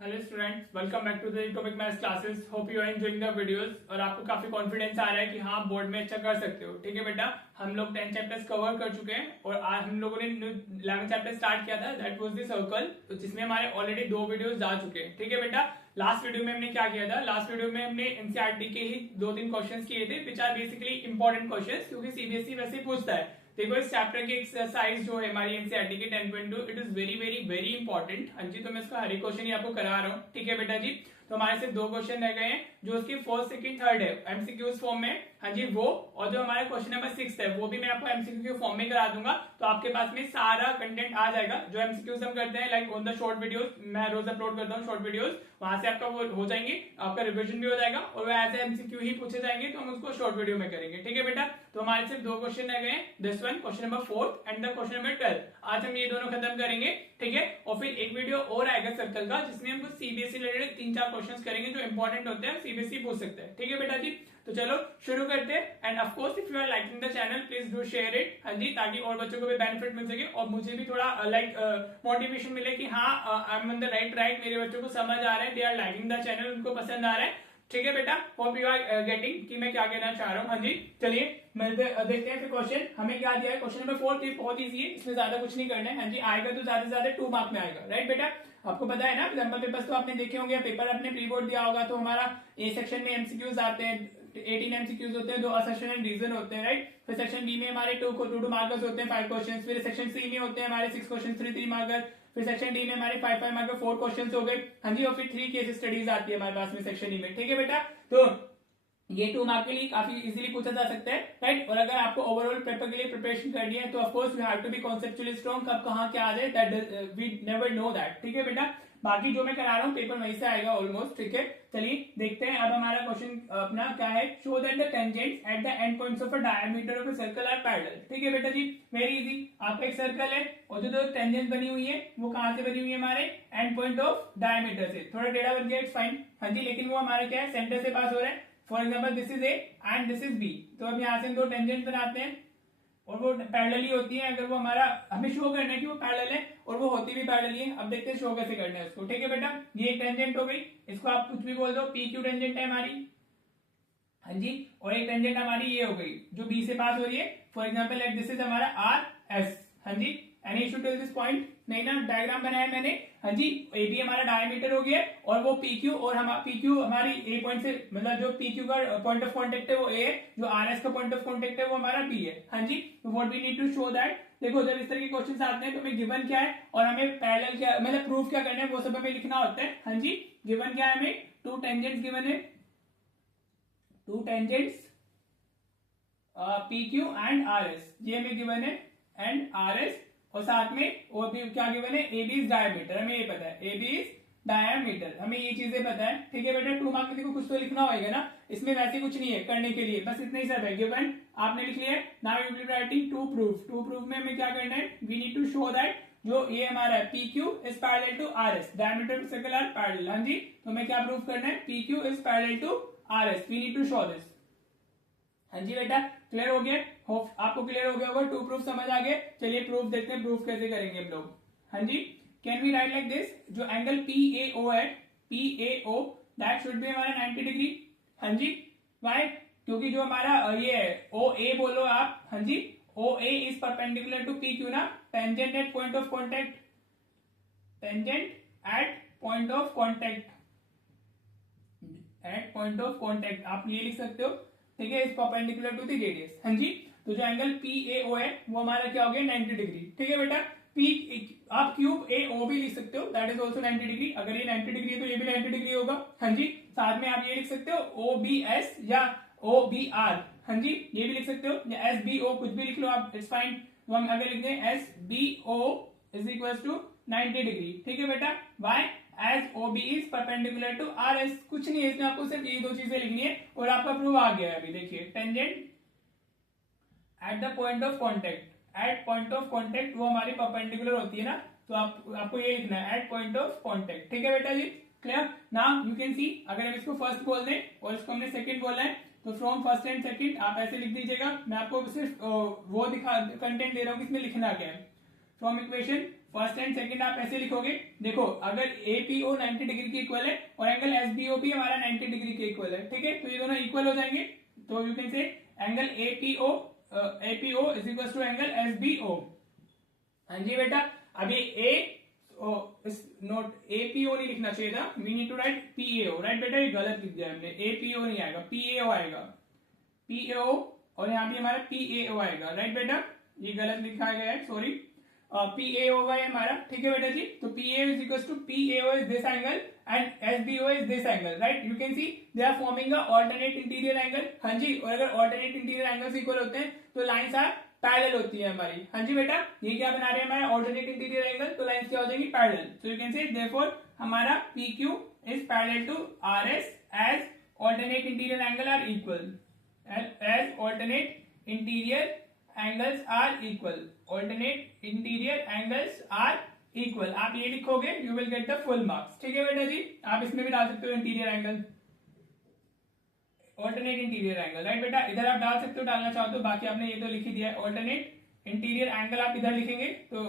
Hello students, welcome back to the topic maths classes. Hope you are enjoying the videos और आपको काफी confidence आ रहा है कि हाँ बोर्ड में अच्छा कर सकते हो। ठीक है बेटा, हम लोग 10 चैप्टर्स कवर कर चुके हैं और आज हम लोगों ने 11 चैप्टर स्टार्ट किया था, दैट वाज द सर्कल, तो जिसमें हमारे ऑलरेडी 2 वीडियोस जा चुके हैं। ठीक है बेटा, लास्ट वीडियो में हमने क्या किया था? लास्ट वीडियो में हमने एनसीईआरटी के ही 2-3 क्वेश्चंस किए थे which are basically important questions, क्योंकि सीबीएसई वैसे ही पूछता है। देखो इस चैप्टर की एक्सरसाइज जो है हमारी एनसीईआरटी की 10.2, it is very very very important. हाँ जी, तो मैं इसका हर एक क्वेश्चन ही आपको करा रहा हूँ। ठीक है बेटा जी, तो हमारे सिर्फ 2 क्वेश्चन रह गए हैं जो उसके फर्स्ट सेकंड थर्ड है एमसीक्यूज फॉर्म में। हाँ जी वो, और जो हमारा क्वेश्चन नंबर 6 है वो भी मैं आपको एमसीक्यू के फॉर्म में करा दूंगा, तो आपके पास में सारा कंटेंट आ जाएगा। जो एमसीक्यूज हम करते हैं like on the short videos, मैं रोज अपलोड करता हूँ शॉर्ट वीडियोस, वहां से आपका वो हो जाएंगे, आपका रिविजन भी हो जाएगा और वो एज एमसीक्यू ही पूछे जाएंगे, तो हम उसको शॉर्ट वीडियो में करेंगे। ठीक है बेटा, तो हमारे सिर्फ 2 क्वेश्चन रह गए हैं, this one question number 4 and the question number 12। आज हम ये दोनों खत्म करेंगे। ठीक है, और फिर एक वीडियो और आएगा सर्कल का, जिसमें हम कुछ सीबीएसई रिलेटेड 3-4 क्वेश्चन करेंगे जो इंपॉर्टेंट होते हैं, सीबीएसई पूछ सकते हैं। ठीक है बेटा जी, तो चलो शुरू करते हैं। And of course if you are liking the channel please do share it. हाँ जी, ताकि और बच्चों को भी बेनिफिट मिल सके और मुझे भी थोड़ा मोटिवेशन मिले कि हाँ I am on the right track, मेरे बच्चों को समझ आ रहा है, they are liking the channel, उनको पसंद आ रहा है। ठीक है बेटा, होप यू आर गेटिंग कि मैं क्या कहना चाह रहा हूँ। हाँ जी चलिए देखते हैं फिर क्वेश्चन हमें क्या दिया है। क्वेश्चन नंबर 4 बहुत इजी है, इसमें ज्यादा कुछ नहीं करना है। हाँ जी, आएगा तो ज्यादा से ज्यादा 2 मार्क में आएगा, राइट बेटा? आपको पता है ना, एग्जाम्पल पेपर्स तो आपने देखे होंगे, पेपर अपने प्री बोर्ड दिया होगा, तो हमारा ए सेक्शन में एमसीक्यूज आते हैं, 18 एमसीक्यूज होते हैं, 2 असर्शन एंड रीजन होते हैं, राइट? फिर सेक्शन बी में हमारे 2 मार्कर्स होते हैं, 5 क्वेश्चन। फिर सेक्शन सी में होते हैं हमारे 6 क्वेश्चन, 3 मार्कर। फिर सेक्शन डी में हमारे 5 मार्कर 4 क्वेश्चन हो गए। हाँ जी, और फिर 3 केस स्टडीज आती है हमारे पास में सेक्शन ई में। ठीक है बेटा, तो ये 2 मार्क के लिए काफी इजीली पूछा जा सकता है, राइट? और अगर आपको ओवरऑल पेपर के लिए प्रिपरेशन करनी है तो of course you have to be conceptually strong. कब कहां क्या आ जाए that we never know that. ठीक है बेटा, बाकी जो मैं करा रहा हूँ पेपर वहीं से आएगा ऑलमोस्ट। ठीक है, चलिए देखते हैं। अब हमारा क्वेश्चन अपना क्या है, show that the tangents at the end points of a diameter of a circle are parallel. ठीक है बेटा जी, वेरी इजी। आपका एक सर्कल है और जो 2 टेंजेंट बनी हुई है वो कहां से बनी हुई है? हमारे एंड पॉइंट ऑफ डायमीटर से। थोड़ा टेढ़ा बन गया, इट्स फाइन। हाँ जी, लेकिन वो हमारे क्या है, सेंटर से पास हो रहा है। For example this is A and this is B, तो अब यहाँ से 2 टेंजेंट बनाते हैं और वो पैरेलल ही होती है। अगर वो हमारा, हमें शो करना है कि वो पैरेलल है और वो होती भी पैरेलल ही है। अब देखते हैं शो कैसे करना है उसको। ठीक है बेटा, ये एक टेंजेंट हो गई, इसको आप कुछ भी बोल दो, पी क्यू टेंजेंट है हमारी। हाँ जी, और एक टेंजेंट हमारी ये हो गई जो बी से पास हो रही है। For example like this is हमारा आर एस। हाँ जी, any issue till this point? नहीं ना, डायग्राम बनाया मैंने। हाँ जी, ए बी हमारा डायमीटर हो गया और वो पी क्यू, और हम पी क्यू हमारी ए पॉइंट से, मतलब जो पी क्यू का पॉइंट ऑफ कॉन्टेक्ट है वो ए है, जो आर एस का पॉइंट ऑफ कॉन्टेक्ट है वो हमारा बी है। हाँ जी, तो what we need to show that, देखो जब इस तरह के क्वेश्चन आते हैं तो हमें गिवन क्या है और हमें पैरेलल क्या, मतलब प्रूफ क्या करना है, वो सब हमें लिखना होता है। हाँ जी, गिवन क्या है, हमें 2 टेंजेंट्स गिवन है, 2 tangents P Q and R S, ये हमें गिवन है, एंड आर एस, और साथ में और भी क्या गिवन है, ए बी इज डायमीटर, हमें ये पता है, ए बी इज डायमीटर, हमें ये चीजें पता है। ठीक है बेटा, 2 मार्क में देखो कुछ तो लिखना होगा ना, इसमें वैसे कुछ नहीं है करने के लिए, बस इतना ही सब है। गिवन आपने लिख लिया है, now you will be writing to prove. To prove में हमें क्या करना है, we need to show that जो ये हमारा है P Q is parallel to R S, diameter circle are parallel. हाँ जी, तो हमें क्या प्रूफ करना है, P Q is parallel to R S, we need to show this. हाँ जी बेटा, क्लियर हो गया? होप आपको क्लियर हो गया होगा, 2 प्रूफ समझ आ गए। चलिए प्रूफ देखते हैं, प्रूफ कैसे करेंगे हम लोग। हाँ जी, can we write like this, जो एंगल पी ए ओ है, P A O, that should be हमारा 90 डिग्री। हाँ जी, वाई? क्योंकि जो हमारा ये है ओ ए बोलो आप। हाँ जी, O A is perpendicular to P Q ना, tangent at point of contact, tangent at point of contact, at point of contact आप ये लिख सकते हो। ठीक है, is perpendicular to the radius. हाँ जी, तो जो एंगल पी ए ओ है वो हमारा क्या हो गया, 90 डिग्री। ठीक है बेटा, पी आप क्यूब ए ओ भी लिख सकते हो, दैट इज ऑल्सो 90 डिग्री। अगर ये 90 डिग्री है तो ये भी 90 डिग्री होगा। हाँ जी, साथ में आप ये लिख सकते हो ओ बी एस या ओ बी आर। हाँ जी, ये भी लिख सकते हो, या एस बी ओ, कुछ भी लिख लो आप, इट्स फाइन। तो हम अगर लिखते हैं S B O is equal to 90 degree. ठीक है बेटा, why? As OB is perpendicular to RS। कुछ नहीं है इसमें, आपको सिर्फ ये 2 चीजें लिखनी है और आपका प्रूफ आ गया है। अभी देखिए, tangent at the point of contact, at point of contact वो हमारी परपेंडिकुलर होती है ना, तो आपको ये लिखना है एट पॉइंट ऑफ कॉन्टेक्ट। ठीक है बेटा जी, clear? Now you can see, अगर हम इसको फर्स्ट बोल दें और इसको हमने सेकंड बोला है, तो फ्रॉम फर्स्ट एंड सेकंड आप ऐसे लिख दीजिएगा। मैं आपको सिर्फ वो कंटेंट दे रहा हूँ कि इसमें लिखना क्या है। From equation first and second आप ऐसे लिखोगे, देखो अगर एपीओ 90 डिग्री के इक्वल है और एंगल एसबीओ भी हमारा 90 डिग्री के इक्वल है, ठीक है, तो ये दोनों इक्वल हो जाएंगे, तो you can say angle APO is equal to angle SBO. हाँ जी बेटा, अभी नोट एपीओ नहीं लिखना चाहिए था, we need to write PAO, right बेटा, ये गलत लिख दिया हमने, एपीओ नहीं आएगा, पीएओ आएगा, पीएओ, और यहाँ भी हमारा पीएओ आएगा, राइट बेटा, ये गलत लिखा गया है, सॉरी, पीएओ होगा ये हमारा, ठीक है बेटा जी। तो PAO is equal to PAO is this angle and SBO is this angle, right, you can see they are forming a alternate interior angle. हाँ जी, और अगर ऑल्टरनेट इंटीरियर एंगल्स इक्वल होते हैं तो लाइंस आर पैरेलल होती है हमारी। हाँ जी बेटा, ये क्या बना रहे हैं हमारे ऑल्टरनेट इंटीरियर एंगल, तो लाइंस क्या हो जाएंगी, parallel. So you can say therefore हमारा PQ is parallel to RS as alternate interior angle are equal, as alternate interior angles are equal, alternate interior angles are equal. आप ये लिखोगे, you will get the full marks, ठीक है बेटा जी। आप इसमें भी डाल सकते हो interior angle, alternate interior angle, right बेटा, इधर आप डाल सकते हो, डालना चाहो तो, बाकी आपने ये तो लिख ही दिया है, ऑल्टरनेट इंटीरियर एंगल आप इधर लिखेंगे तो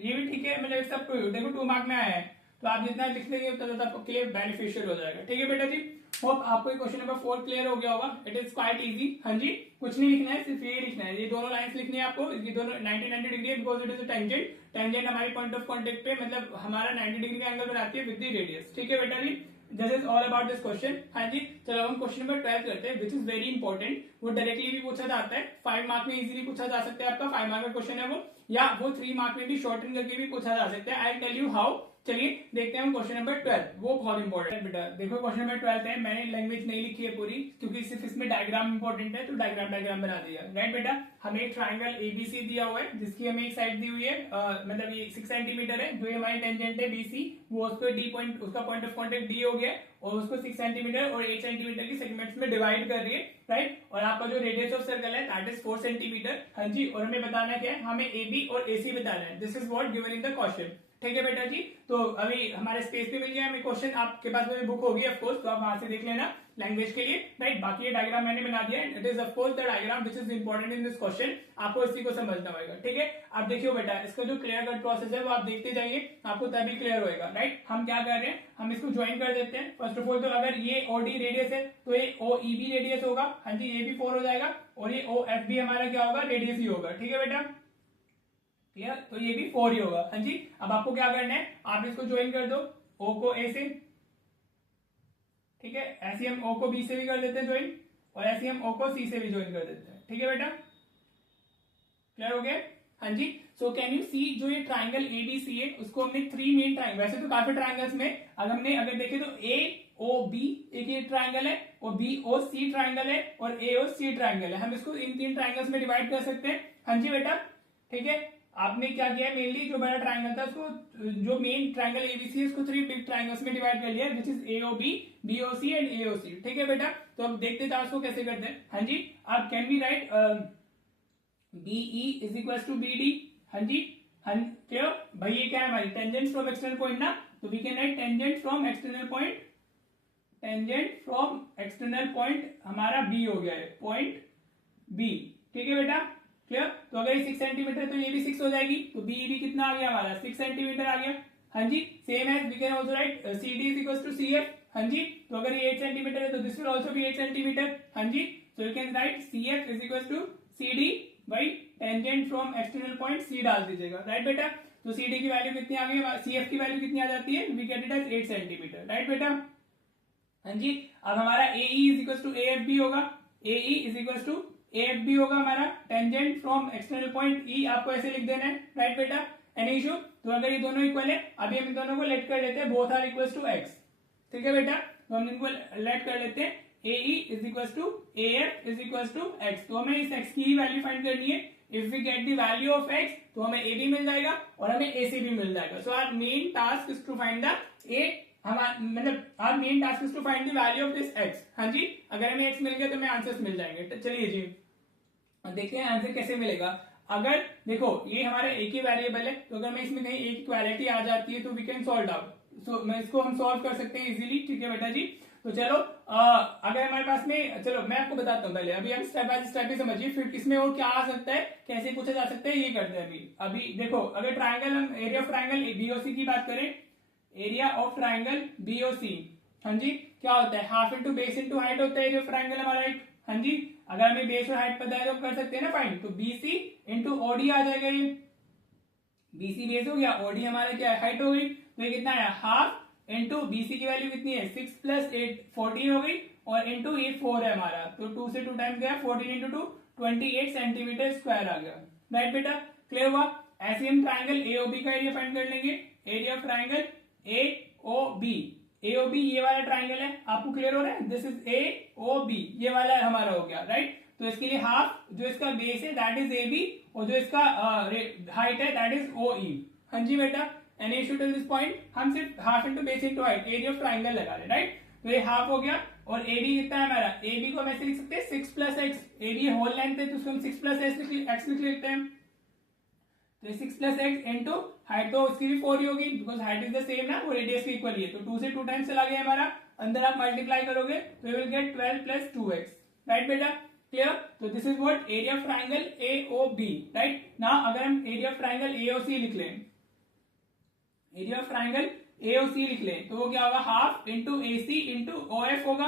ये भी ठीक है, मतलब सब देखो 2 मार्क में आया है, तो आप जितना लिख लेंगे उतना ज्यादा आपके लिए बेनिफिशियल हो जाएगा, ठीक है बेटा जी। होप आपको क्वेश्चन नंबर 4 क्लियर हो गया होगा, इट इज क्वाइट इजी। हाँ जी, कुछ नहीं लिखना है, सिर्फ ये लिखना है, ये दोनों लाइंस लिखनी है आपको, ये दोनों 90 डिग्री है because it is a tangent, tangent हमारे पॉइंट ऑफ कांटेक्ट पे मतलब हमारा 90 डिग्री का एंगल बनाती है विद द रेडियस, ठीक है बेटा जी। This is all about this question. हाँ जी, चलो हम क्वेश्चन नंबर 12 करते हैं, विच इज वेरी इंपॉर्टेंट। वो डायरेक्टली भी पूछा जाता है, 5 मार्क में इजीली पूछा जा सकता है, आपका 5 मार्क का क्वेश्चन है वो, या वो 3 मार्क में भी शॉर्टन करके भी पूछा जा सकता है। I tell you how. चलिए देखते हैं हम क्वेश्चन नंबर 12, वो बहुत इंपॉर्टेंट है बेटा। देखो क्वेश्चन नंबर 12 है, मैंने लैंग्वेज नहीं लिखी है पूरी क्योंकि सिर्फ इसमें डायग्राम इंपॉर्टेंट है, तो डायग्राम बना दिया, राइट बेटा। हमें एक ट्राइंगल एबीसी दिया हुआ है जिसकी हमें एक साइड दी हुई है, मतलब ये 6 सेंटीमीटर है, जो हमारी टेंजेंट है बीसी, वो उसको डी पॉइंट, उसका पॉइंट ऑफ कांटेक्ट डी हो गया और उसको 6 सेंटीमीटर और 8 सेंटीमीटर की सेगमेंट्स में डिवाइड कर रही है, राइट। और आपका जो रेडियस ऑफ सर्कल है दैट इज 4 सेंटीमीटर। हाँ जी, और हमें बताना क्या है, हमें एबी और एसी बताना है, this is what given in the question, ठीक है बेटा जी। तो अभी हमारे स्पेस पे मिल गया हमें क्वेश्चन, आपके पास में बुक होगी ऑफ कोर्स, तो आप वहां से देख लेना लैंग्वेज के लिए, राइट। बाकी ये डायग्राम मैंने बना दिया है, it is of course the diagram which is important in this question, आपको इसी को समझना होगा, ठीक है। अब देखियो बेटा, इसका जो क्लियर कट प्रोसेस है वो आप देखते जाइए, आपको तभी क्लियर होएगा, राइट। हम क्या कर रहे हैं, हम इसको ज्वाइन कर देते हैं। फर्स्ट ऑफ ऑल तो अगर ये OD रेडियस है तो ये OEB रेडियस होगा, हाँ जी, ये भी 4 हो जाएगा, और ये OF भी हमारा क्या होगा, रेडियस ही होगा, ठीक है बेटा, क्लियर। तो ये भी 4 ही होगा। हाँ जी, अब आपको क्या करना है, आप इसको ज्वाइन कर दो, O को A से, ठीक है, ऐसे हम O को B से भी कर देते हैं ज्वाइन, और ऐसे हम O को C से भी ज्वाइन कर देते हैं, ठीक है बेटा, क्लियर हो गया। हाँ जी, सो कैन यू सी, जो ये ट्राइंगल ABC है उसको हमने 3 मेन ट्राइंगल, वैसे तो काफी ट्राइंगल्स में अगर देखें तो AOB एक ये ट्राइंगल है, और BOC ट्राइंगल है, और AOC ट्राइंगल है, हम इसको इन 3 ट्राइंगल्स में डिवाइड कर सकते हैं। हाँ जी बेटा, ठीक है। आपने क्या किया है, मेनली जो बड़ा ट्राइंगल था उसको, जो मेन ट्राइंगल एबीसी है उसको 3 बिग ट्राइंगल्स में डिवाइड कर लिया, which is AOB, BOC and AOC, ठीक है बेटा। तो अब देखते हैं उसको कैसे करते हैं। हाँ जी, अब can we write BE is equal to BD। हाँ जी, क्लियर भाई, ये क्या है हमारी टेंजेंट फ्रॉम एक्सटर्नल पॉइंट ना, तो we can write tangent from external point, tangent from external point हमारा B हो गया है, पॉइंट B, ठीक है बेटा, क्लियर। तो अगर ये 6 सेंटीमीटर तो ये भी 6 हो जाएगी, तो बी भी कितना आ गया हमारा, 6 सेंटीमीटर आ गया। हाँ जी, same as we can also write CD is equal to CF। हाँ जी, तो अगर ये 8 सेंटीमीटर है तो this will also be 8 centimetre. हाँ जी, so you can write CF is equal to CD by tangent from external point C डाल दीजिएगा, राइट बेटा। तो CD की वैल्यू कितनी आ गई, CF की वैल्यू कितनी आ जाती है, we get it as 8 centimetre, right बेटा। हाँ जी, अब हमारा AE is equal to AFB होगा, AE is equal to AFB होगा हमारा, tangent from external point E आपको ऐसे लिख देना है, राइट बेटा, एनी इशू। तो अगर ये दोनों इक्वल है, अभी हम इन दोनों को लेट कर लेते हैं, both are equal to x, ठीक है बेटा। तो हम इनको लेट कर लेते हैं, AE is equal to AF is equal to x। तो हमें इस x की ही वैल्यू फाइंड करनी है। If we get the value of x तो हमें AB मिल जाएगा और हमें AC भी मिल जाएगा। So our main task is to find the मतलब our main task is to find the value of this x। हाँ जी, अगर हमें x मिल गया तो हमें आंसर्स मिल जाएंगे। तो चलिए जी देखते हैं आंसर कैसे मिलेगा। अगर देखो ये हमारा एक ही वेरिएबल है, तो अगर मैं इसमें कहीं एक इक्वालिटी आ जाती है तो वी कैन सॉल्व आउट। सो मैं इसको हम सॉल्व कर सकते हैं इजीली, ठीक है बेटा जी। तो चलो अगर हमारे पास में, चलो मैं आपको बताता हूँ पहले, अभी हम स्टेप बाय स्टेप ही समझिए, फिर इसमें और क्या आ सकता है, कैसे पूछा जा सकता है, ये करते हैं अभी। देखो अगर ट्राइंगल, हम एरिया ऑफ ट्राइंगल BOC की बात करें, एरिया ऑफ ट्राइंगल बीओसी। हाँ जी, क्या होता है, half into base into height होता है एरिया ऑफ ट्राइंगल हमारा एक। हाँ जी, अगर हमें बेस और हाइट पता है तो हम कर सकते हैं ना फाइंड, तो बीसी इंटू ओडी आ जाएगा ये। बीसी बेस हो गया, ओडी हमारा क्या है, हाइट हो गई, तो ये कितना है, हाफ इंटू बीसी की वैल्यू कितनी है, 6 प्लस 8 14 हो गई, और इंटू ये 4 है हमारा, तो 2 से 2 टाइम्स गया, 14 इंटू 2 28 सेंटीमीटर स्क्वायर आ गया। राइट बेटा, क्लियर हुआ। ऐसे हम ट्राइंगल एओबी का एरिया फाइंड कर लेंगे। Area of triangle AOB, AOB ये वाला ट्राइंगल है, आपको क्लियर हो रहा है, दिस इज एओबी, ये वाला हमारा हो गया। राइट, तो इसके लिए हाफ जो इसका बेस है दैट इज एबी, और जो इसका हाइट है दैट इज ओई। हाँ जी बेटा, any issue till this point, हम सिर्फ half into base into height area of triangle लगा रहे। राइट, तो ये हाफ हो गया, और एबी कितना है हमारा, एबी को हम ऐसे लिख सकते हैं 6 plus x, AB whole length है तो उसको हम 6 प्लस एक्स लिख लेते हैं, तो 6 प्लस एक्स इंटू हाइट, तो उसकी भी 4 ही होगी because height is the same ना, वो रेडियस के इक्वल ही है, तो 2 से 2 टाइम्स चला गया हमारा, अंदर आप मल्टीप्लाई करोगे तो will gate 12 plus 2x। Right बेटा, क्लियर। तो this is what area of triangle AOB. Right, now अगर हम एरिया ऑफ ट्राइंगल एओसी लिख लें, एरिया ऑफ ट्राइंगल एओसी लिख लें, तो वो क्या होगा, half into AC into of होगा।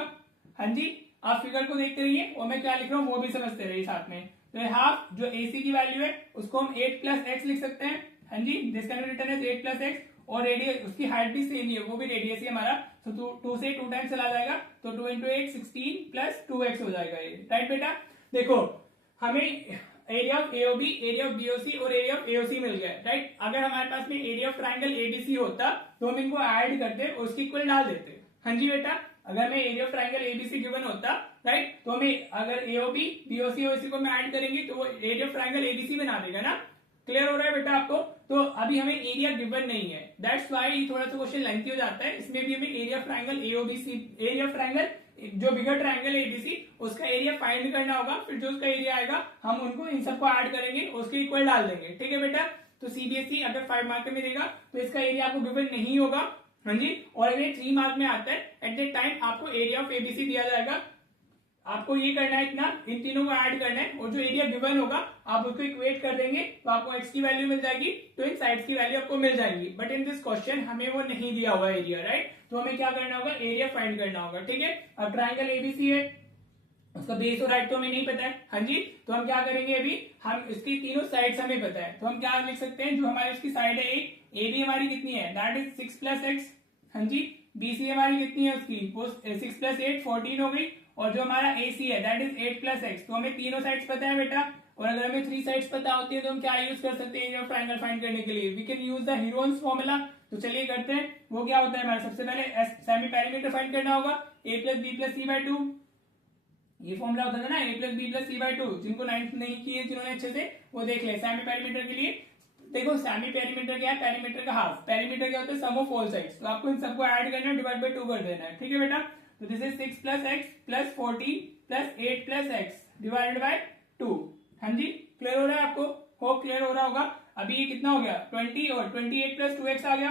हाँ जी, आप फिगर को देखते रहिए और मैं क्या लिख रहा हूँ वो भी समझते रहिए साथ में। तो हाफ जो एसी की वैल्यू है उसको हम 8 प्लस एक्स लिख सकते हैं। हाँ जी, this can be written as 8 plus x, और रेडियस उसकी हाइट भी सेम ही है, वो भी रेडियस ही हमारा, तो 2 से 2 टाइम्स चला जाएगा, तो 2 इंटू 8 16 प्लस 2x हो जाएगा ये। राइट बेटा, देखो हमें area of AOB, area of BOC और एरिया ऑफ एओसी मिल गया। राइट, अगर हमारे पास में एरिया ऑफ ट्राइंगल एबीसी होता तो हम इनको ऐड करते और उसकी इक्वल डाल देते। हाँ जी बेटा, अगर हमें area of triangle ABC given होता, राइट, तो हमें अगर एओबी बीओसी ओसी को हम ऐड करेंगे तो वो एरिया ऑफ ट्राइंगल एबीसी बना देगा ना। क्लियर हो रहा है बेटा आपको। तो अभी हमें एरिया गिवन नहीं है, दैट्स व्हाई थोड़ा सा क्वेश्चन लेंथी हो जाता है, इसमें भी हमें area of triangle A O B C, area of triangle जो बिगर ट्राइंगल एबीसी उसका एरिया फाइंड करना होगा, फिर जो उसका एरिया आएगा हम उनको इन सबको ऐड करेंगे, उसके इक्वल डाल देंगे। ठीक है बेटा, तो सीबीएसई अगर 5 मार्क में देगा तो इसका एरिया आपको गिवन नहीं होगा। हाँ जी, और अगर 3 मार्क में आता है एट द टाइम आपको एरिया ऑफ एबीसी दिया जाएगा, आपको ये करना है इतना, इन तीनों को ऐड करना है, और जो एरिया गिवन होगा आप उसको इक्वेट कर देंगे तो आपको एक्स की वैल्यू मिल जाएगी, तो इन साइड्स की वैल्यू आपको मिल जाएगी। बट इन दिस क्वेश्चन हमें वो नहीं दिया हुआ एरिया। राइट, तो हमें क्या करना होगा, एरिया फाइंड करना होगा। ठीक है, अब ट्राइंगल एबीसी है, उसका बेस और हाइट तो हमें नहीं पता है। हाँ जी, तो हम क्या करेंगे, अभी हम इसकी तीनों साइड्स हमें पता है, तो हम क्या लिख सकते हैं, जो हमारी इसकी साइड है ए बी हमारी कितनी है, दैट इज 6 प्लस एक्स। हाँ जी, बीसी हमारी कितनी है उसकी, वो 6 प्लस 8 14 हो गई, और जो हमारा एसी है दैट इज 8 प्लस एक्स। तो हमें तीनों साइड्स पता है बेटा, और अगर हमें 3 साइड्स पता होती है तो हम क्या यूज कर सकते हैं एरिया ऑफ ट्राइंगल फाइंड करने के लिए, we can use the Heron's formula. तो चलिए करते हैं, वो क्या होता है हमारा, सबसे पहले सेमी पेरीमीटर फाइंड करना होगा, a plus b plus c by 2, ये फॉर्मूला होता था ना, a plus b plus c by 2, जिनको 9th नहीं किए जिन्होंने अच्छे से वो देख ले। सेमी पेरीमीटर के लिए देखो, सेमी पेरीमीटर क्या है, पेरीमीटर का हाफ, पेरीमीटर क्या होता है, सम ऑफ ऑल साइड्स, तो आपको इन सबको ऐड करना है, डिवाइड बाय 2 कर देना है। ठीक है बेटा, तो this is 6 plus x plus 14 plus 8 plus x divided by 2। हाँ जी, क्लियर हो रहा है आपको, होप क्लियर हो रहा होगा। अभी ये कितना हो गया, 20 और 28 प्लस 2x आ गया,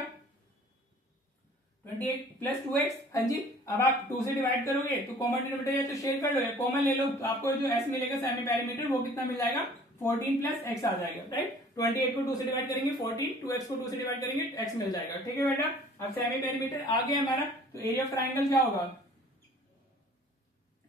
28 प्लस 2x। हाँ जी, अब आप 2 से डिवाइड करोगे तो कॉमन डिनोमिनेटर है तो शेयर कर लो, कॉमन ले लो, तो आपको जो s मिलेगा सेमी पेरीमीटर वो कितना मिल जाएगा, 14 प्लस x आ जाएगा। राइट, 28 को 2 से डिवाइड करेंगे 14, 2x को 2 से डिवाइड करेंगे x मिल जाएगा। ठीक है बेटा, अब सेमी पेरीमीटर आ गया हमारा, तो एरिया ऑफ ट्राइंगल क्या होगा,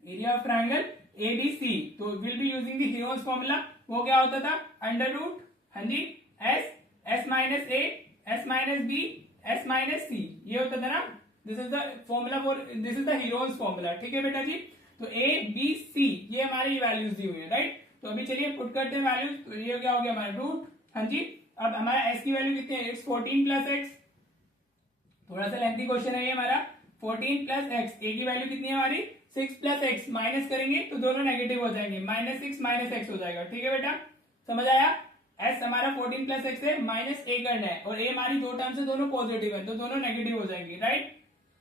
एरिया ऑफ ट्राइंगल एबीसी, तो will be using the Heron's formula. वो क्या होता था, अंडर रूट, हाँ जी, s minus a, s minus b, s minus c, ये होता था ना, this is the formula for, this is the Heron's formula. ठीक है बेटा जी, तो ए बी सी ये हमारी वैल्यूज दी हुई है। राइट, तो अभी चलिए पुट करते हैं वैल्यूज, तो ये क्या हो गया हमारा रूट। हाँ जी, अब हमारा एस की वैल्यू कितनी है, इट्स 14 प्लस एक्स, थोड़ा सा लेंथी क्वेश्चन है ये हमारा, 14 प्लस एक्स, ए की वैल्यू कितनी है हमारी 6 प्लस एक्स, माइनस करेंगे तो दोनों नेगेटिव हो जाएंगे, -6 माइनस एक्स हो जाएगा। ठीक है बेटा, समझ आया, एस हमारा 14 प्लस एक्स है, माइनस ए करना है, और ए हमारी दो टर्म से दोनों पॉजिटिव है तो दोनों नेगेटिव हो जाएंगे। राइट,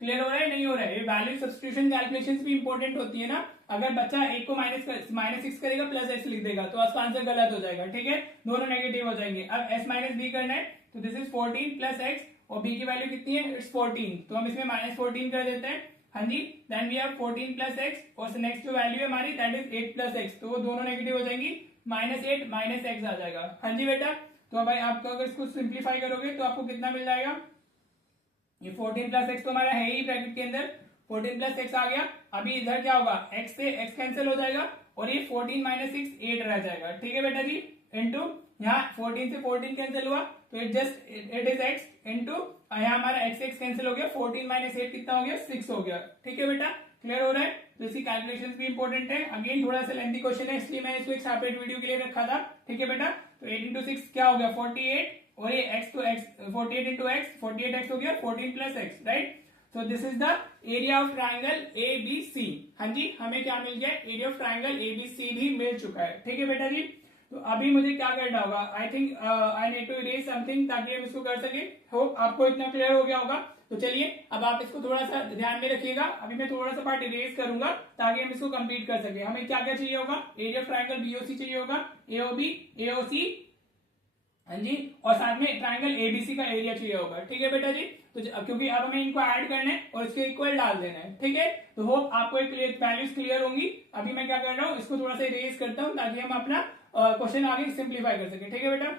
क्लियर हो रहा है नहीं हो रहा है, ये वैल्यू सब्स्टिट्यूशन कैलकुलेशंस भी इंपॉर्टेंट होती है ना, अगर बच्चा एक को -6 करेगा प्लस एक्स लिख देगा तो उसका आंसर गलत हो जाएगा। ठीक है, दोनों नेगेटिव हो जाएंगे। अब एस माइनस बी करना है, तो दिस इज 14 प्लस एक्स, और बी की वैल्यू कितनी है, इट्स 14, तो हम इसमें -14 कर देते हैं। हाँ जी, then we have 14 plus x, और नेक्स्ट जो वैल्यू है हमारी दैट इज 8 प्लस एक्स, तो वो दोनों नेगेटिव हो जाएंगी, -8 माइनस एक्स आ जाएगा। हाँ जी बेटा, तो भाई आपको अगर इसको सिंप्लीफाई करोगे तो आपको कितना मिल जाएगा, ये 14 प्लस एक्स तो हमारा है ही ब्रैकेट के अंदर, 14 प्लस एक्स आ गया। अभी इधर क्या होगा, एक्स से एक्स कैंसिल हो जाएगा और ये 14 माइनस 6 8 रह जाएगा, ठीक है बेटा जी। इंटू यहाँ 14 से 14 कैंसिल हुआ तो इट इज एक्स, इंटू यहाँ हमारा एक्स एक्स कैंसिल हो गया, 14 माइनस 8 कितना हो गया, 6 हो गया, ठीक है बेटा। क्लियर हो रहा है। तो इसकी कैलकुलेशंस भी इंपॉर्टेंट है। अगेन थोड़ा सा लेंथी क्वेश्चन है इसलिए मैंने इसको एक सेपरेट वीडियो के लिए रखा था, ठीक है बेटा। तो 8 इंटू 6 क्या हो गया 48, और ये x तो x 48 इंटू एक्स 48x हो गया 14 plus x, right. So this is the area of triangle ABC। हाँ जी, हमें क्या मिल गया, एरिया ऑफ ट्राइंगल ABC भी मिल चुका है, ठीक है बेटा जी। तो अभी मुझे क्या करना होगा, I think I need to erase something ताकि हम इसको कर सके। होप आपको इतना क्लियर हो गया होगा। तो चलिए अब आप इसको थोड़ा सा ध्यान में रखिएगा। अभी मैं थोड़ा सा पार्ट इरेज करूंगा ताकि हम इसको कंप्लीट कर सके। हमें क्या क्या चाहिए होगा, एरिया ऑफ ट्राइंगल BOC चाहिए होगा, AOB AOC, हाँ जी, और साथ में ट्राइंगल ABC का एरिया चाहिए होगा, ठीक है बेटा जी। तो क्योंकि अब हमें इनको ऐड करना है और इसके इक्वल डाल देना है, ठीक है। तो होप आपको एक वैल्यूज क्लियर होंगी। अभी मैं क्या कर रहा हूँ, इसको थोड़ा सा इरेज करता हूँ ताकि हम अपना क्वेश्चन आगे सिंप्लीफाई कर सके, ठीक है बेटा।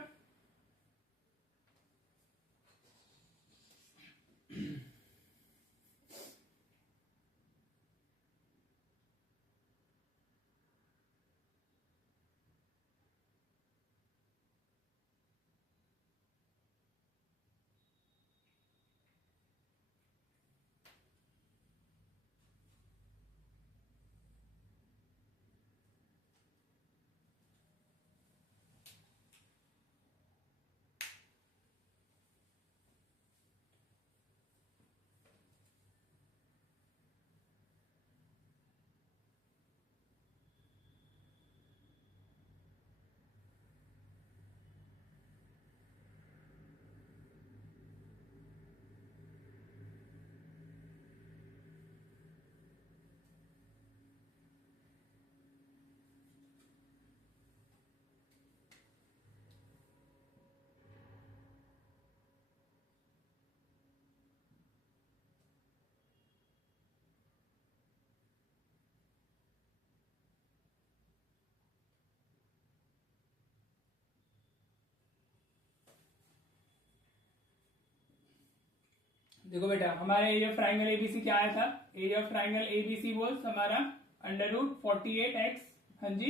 देखो बेटा, हमारा एरिया ऑफ ट्राइंगल ABC क्या आया था, area of triangle ABC was हमारा अंडर रूट 48x, हाँ जी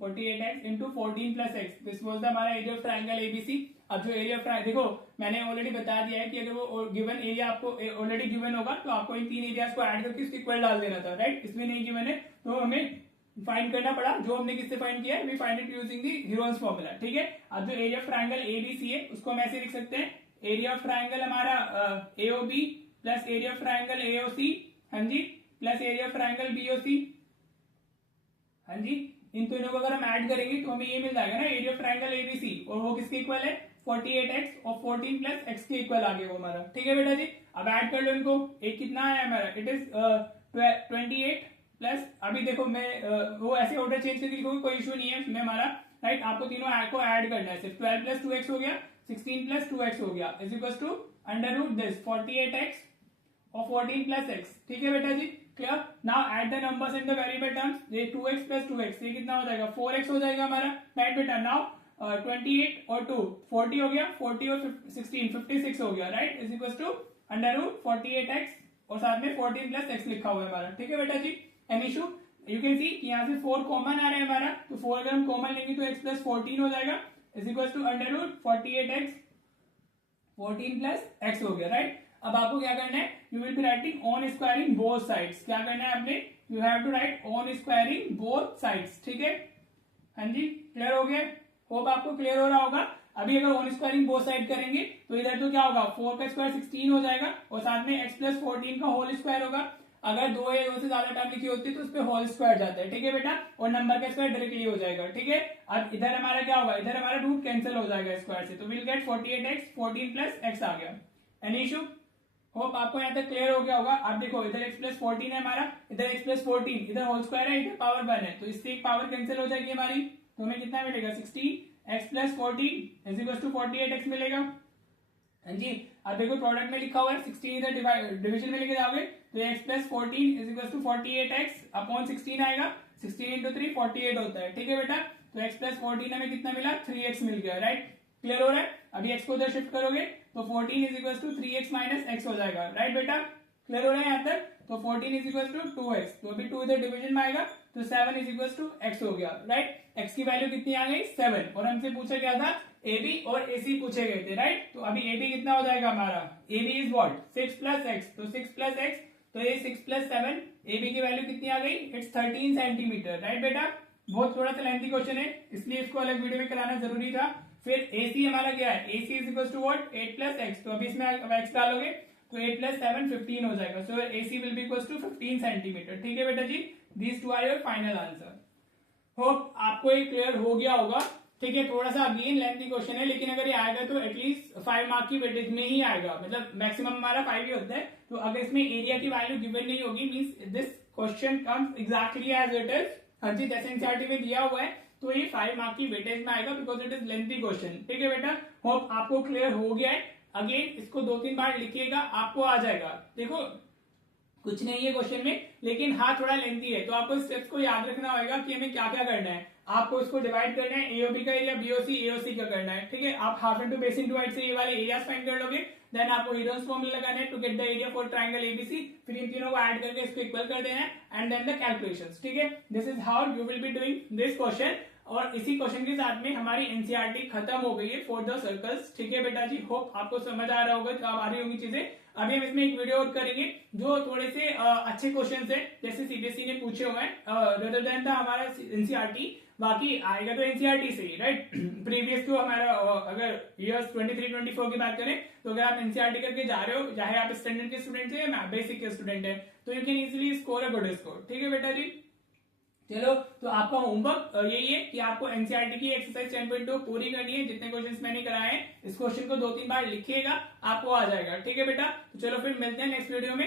48x into 14 plus x, this was हमारा एरिया ऑफ ट्राइंगल ABC। अब जो एरिया ऑफ देखो मैंने ऑलरेडी बता दिया है कि अगर वो गिवन एरिया आपको ऑलरेडी गिवन होगा तो आपको इन तीन एरियाज को ऐड करके उसके इक्वल डाल देना था, राइट। इसमें नहीं गिवन है तो हमें फाइंड करना पड़ा। जो हमने किससे फाइंड किया है, we find it using the Heron's formula, ठीक है। अब जो एरिया ऑफ ट्राइंगल ABC है उसको हम ऐसे लिख सकते हैं, एरिया ऑफ ट्राइंगल हमारा AOB plus area of triangle AOC, हाँ जी, plus area of triangle BOC, हाँ जी। इन तीनों को अगर हम ऐड करेंगे तो हमें ये मिल जाएगा ना एरिया ऑफ ट्राइंगल ABC, और वो किसके इक्वल है 48x और 14 प्लस एक्स के इक्वल आ गया वो हमारा, ठीक है बेटा जी। अब ऐड कर लो इनको, एक कितना है हमारा, इट इज 28 प्लस, अभी देखो मैं वो ऐसे ऑर्डर चेंज करके लिखूंगी, कोई इशू नहीं है उसमें हमारा, राइट। आपको तीनों को ऐड करना है, सिर्फ 12 प्लस 2x हो गया, 16 प्लस 2x हो गया, is equal to under root this 48x और 14 प्लस एक्स, ठीक है बेटा जी। Clear. Now add the numbers in the variable terms, ये 2x प्लस 2x, ये कितना हो जाएगा 4x हो जाएगा हमारा, राइट बेटा। नाउ 28 और 2 40 हो गया, 40 और 16 56 हो गया, right, is equal to under root 48x और साथ में 14 प्लस एक्स लिखा हुआ है हमारा, ठीक है बेटा जी। Any issue, you can see कि यहाँ से 4 कॉमन आ रहा है हमारा, तो 4 अगर हम कॉमन लेंगे तो x प्लस 14 हो जाएगा, is equal to under root 48x 14 plus x हो गया, राइट। अब आपको क्या करना है, you will be writing on squaring both sides, क्या करना है आपने, you have to write on squaring both sides, ठीक है, हाँ जी। क्लियर हो गया, होप आपको क्लियर हो रहा होगा। अभी अगर ऑन स्क्वायरिंग बोथ साइड करेंगे तो इधर तो क्या होगा 4 का स्क्वायर 16 हो जाएगा और साथ में x प्लस 14 का होल स्क्वायर होगा। अगर दो या दो से ज्यादा टर्म लिखी होती है तो उस पर होल स्क्वायर जाता है, ठीक है बेटा, और नंबर का स्क्वायर डायरेक्टली हो जाएगा, ठीक है। अब इधर हमारा क्या होगा, इधर हमारा रूट कैंसिल हो जाएगा स्क्वायर से, तो will get 48x 14 plus x आ गया। एनी इशू, होप आपको यहाँ तक क्लियर हो गया होगा। अब देखो इधर x प्लस 14 है हमारा, इधर x प्लस 14, इधर होल स्क्वायर है, इधर पावर 1 है, तो इससे एक पावर कैंसिल हो जाएगी हमारी, तो हमें कितना मिलेगा 16x plus 14 is equal to 48x मिलेगा, हाँ जी। अब देखो प्रोडक्ट में लिखा हुआ है 16 इधर डिवीजन में लेके जाओगे तो x plus 14 is equal to 48x upon 16 आएगा, 16 इंटू 3 48 होता है, ठीक है बेटा। तो x प्लस 14 हमें कितना मिला 3x मिल गया, राइट। क्लियर हो रहा है। अभी x को उधर शिफ्ट करोगे तो 14 is equal to 3x minus x हो जाएगा, राइट बेटा, क्लियर हो रहा है यहाँ तक। तो 14 इज इक्वल टू 2x, तो अभी 2 इधर डिवीजन में आएगा, तो 7 इज इक्वल टू x हो गया, राइट। x की वैल्यू कितनी आ गई 7, और हमसे पूछा क्या था AB और AC पूछे गए थे, राइट। तो अभी AB कितना हो जाएगा हमारा, AB is what 6 plus x, तो 6 प्लस x, तो ये 6 प्लस 7, AB की वैल्यू कितनी आ गई, इट्स 13 सेंटीमीटर, राइट बेटा। बहुत थोड़ा सा लेंथी क्वेश्चन है, इसलिए इसको अलग वीडियो में कराना जरूरी था। फिर AC हमारा क्या है, AC is equal to what 8 plus x, तो अभी इसमें x डालोगे तो 8 प्लस 7 15 हो जाएगा, so AC will be equal to 15 centimetre, ठीक है बेटा जी। These two are your final answer. Hope आपको ये क्लियर हो गया होगा, ठीक है। थोड़ा सा अगेन लेंथी क्वेश्चन है, लेकिन अगर ये आएगा तो एटलीस्ट 5 मार्क की वेटेज में ही आएगा, मतलब मैक्सिमम हमारा 5 ही होता है। तो अगर इसमें एरिया की वैल्यू गिवन नहीं होगी, means this question comes exactly as it is, हर चीज जैसे एनसीईआरटी में दिया हुआ है, तो ये 5 मार्क की वेटेज में आएगा, because it is lengthy question, ठीक है बेटा। होप आपको क्लियर हो गया है। अगेन इसको 2-3 बार लिखिएगा, आपको आ जाएगा। देखो कुछ नहीं है क्वेश्चन में, लेकिन हाँ थोड़ा लेंथी है, तो आपको स्टेप्स को याद रखना होगा कि हमें क्या क्या करना है। आपको इसको डिवाइड करना है, एओबी का एरिया बीओसी एओसी का करना है, ठीक है। आप half into base into height से ये वाले एरियाज फाइंड कर लोगे, देन आपको हीरोन्स फॉर्मूला लगाना है to get the area for triangle ABC, फिर इन तीनों को ऐड करके इसको इक्वल कर देना है, एंड देन द कैलकुलेशंस, ठीक है। This is how you will be doing this question. और इसी क्वेश्चन के साथ में हमारी एनसीईआरटी खत्म हो गई है फॉर द सर्कल्स, ठीक है बेटा जी। होप आपको समझ आ रहा होगा, तो आ रही होंगी चीजें। अभी हम इसमें एक वीडियो और करेंगे जो थोड़े से अच्छे क्वेश्चंस है, जैसे सीबीएसई ने पूछे हुए हैं, रेदर देन द हमारा एनसीईआरटी। बाकी आएगा तो एनसीईआरटी से ही, राइट। प्रीवियस तो हमारा अगर ईयर्स 23-24 की बात करें, तो अगर आप एनसीईआरटी करके जा रहे हो, चाहे आप स्टैंडर्ड के स्टूडेंट है या बेसिक के स्टूडेंट है, तो you can easily score a good score, ठीक है बेटा जी। चलो, तो आपका होमवर्क यही है कि आपको एनसीईआरटी की एक्सरसाइज 10.2 पूरी करनी है। जितने क्वेश्चंस मैंने कराए हैं, इस क्वेश्चन को 2-3 बार लिखिएगा, आपको आ जाएगा, ठीक है बेटा। तो चलो फिर मिलते हैं नेक्स्ट वीडियो में।